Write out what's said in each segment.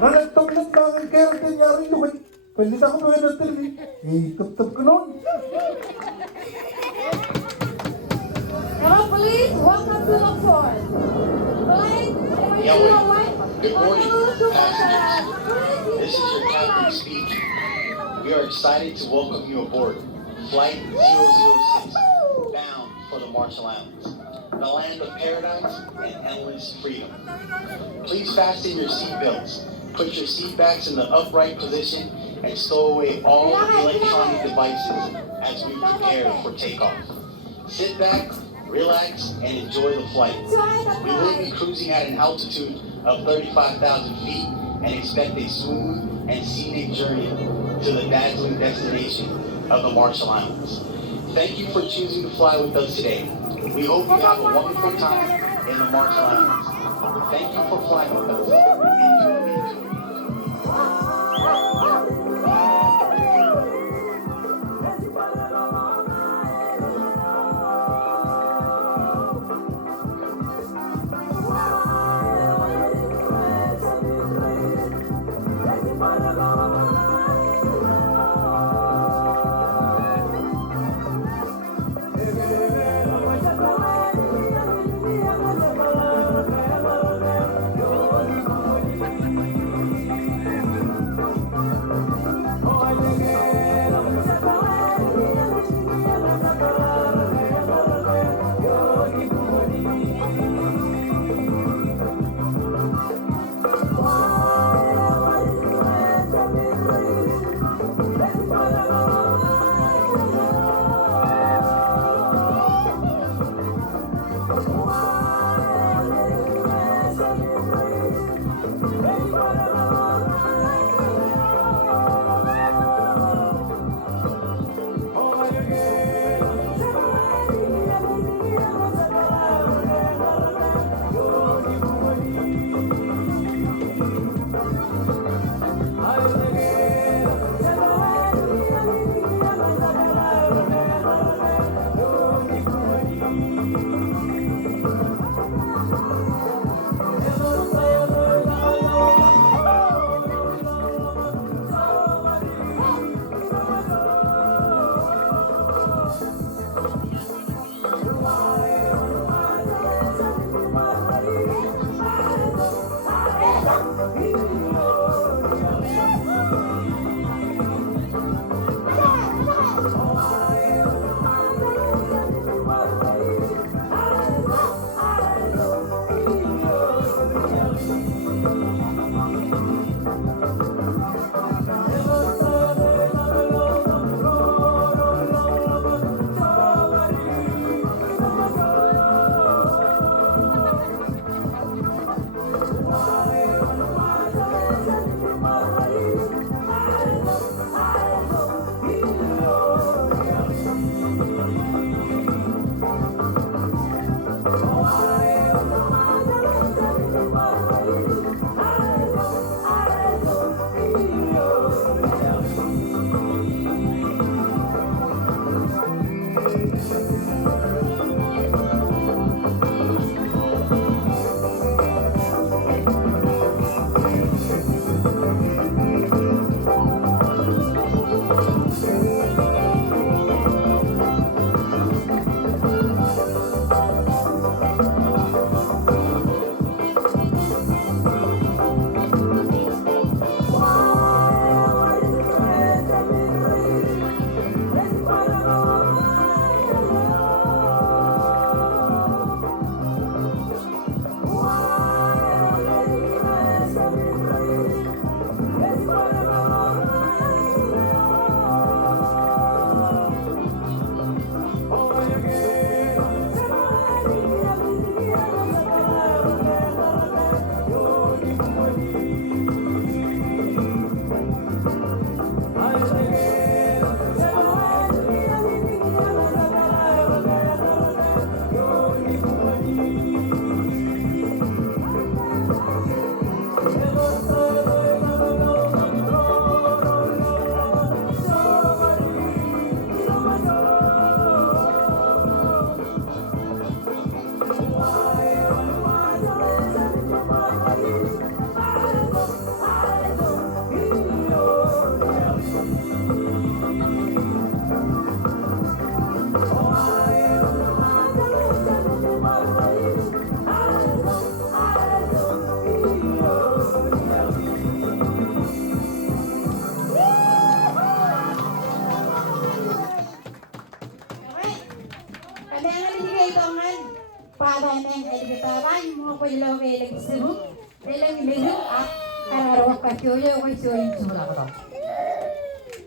Nagtaglat lang ang kaya nangyari yun. Pwede na ako mga natin eh. Tap-tap ko nun. Hello, police. Welcome to the fort. Police, Good morning, passengers. This is your captain speaking. We are excited to welcome you aboard Flight 006, bound for the Marshall Islands, the land of paradise and endless freedom. Please fasten your seatbelts, put your seat backs in the upright position, and stow away all electronic devices as we prepare for takeoff. Sit back, relax, and enjoy the flight. We will be cruising at an altitude of 35,000 feet and expect a smooth and scenic journey to the dazzling destination of the Marshall Islands. Thank you for choosing to fly with us today. We hope you have a wonderful time in the Marshall Islands. Thank you for flying with us. Enjoy the journey.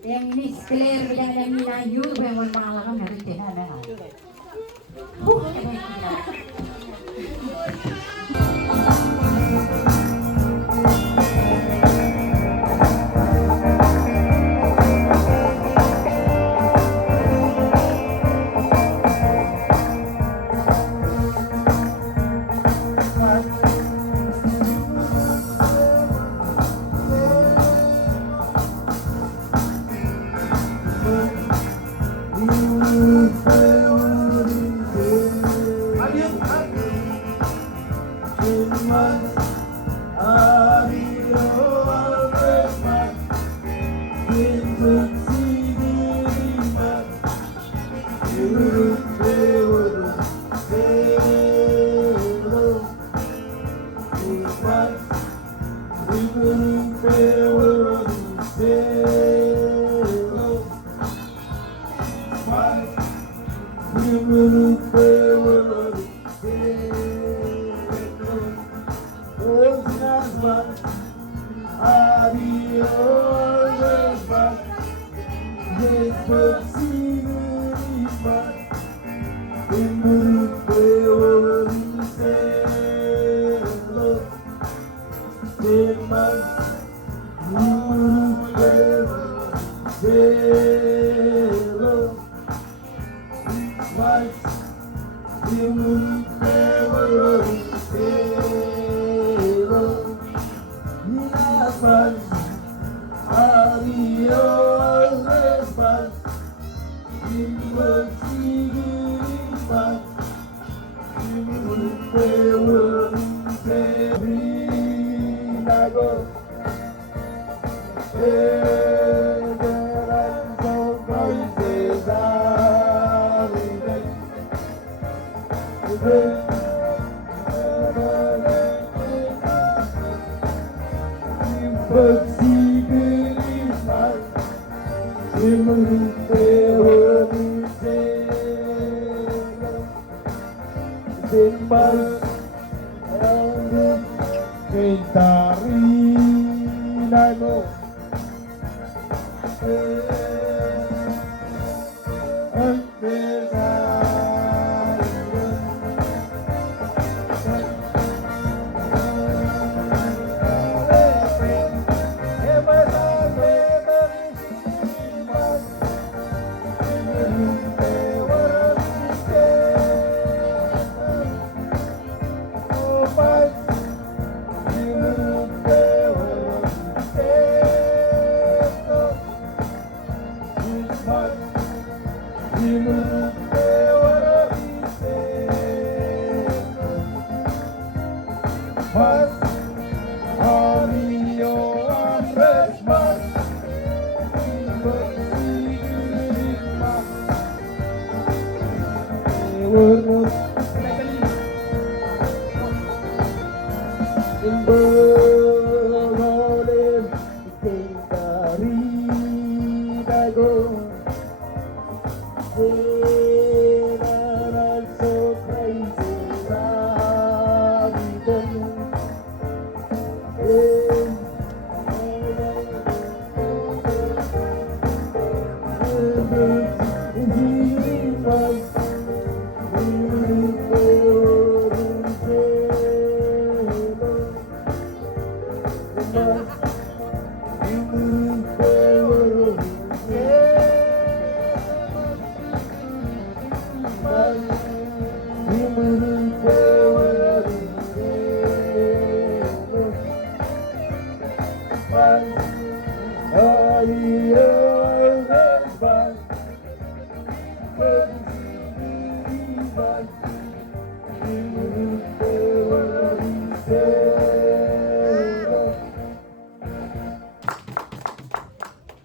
Yang ini clear yang minayu memang malah kan harus jangan ada.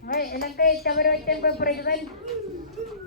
Baik, langkah cabaran Presiden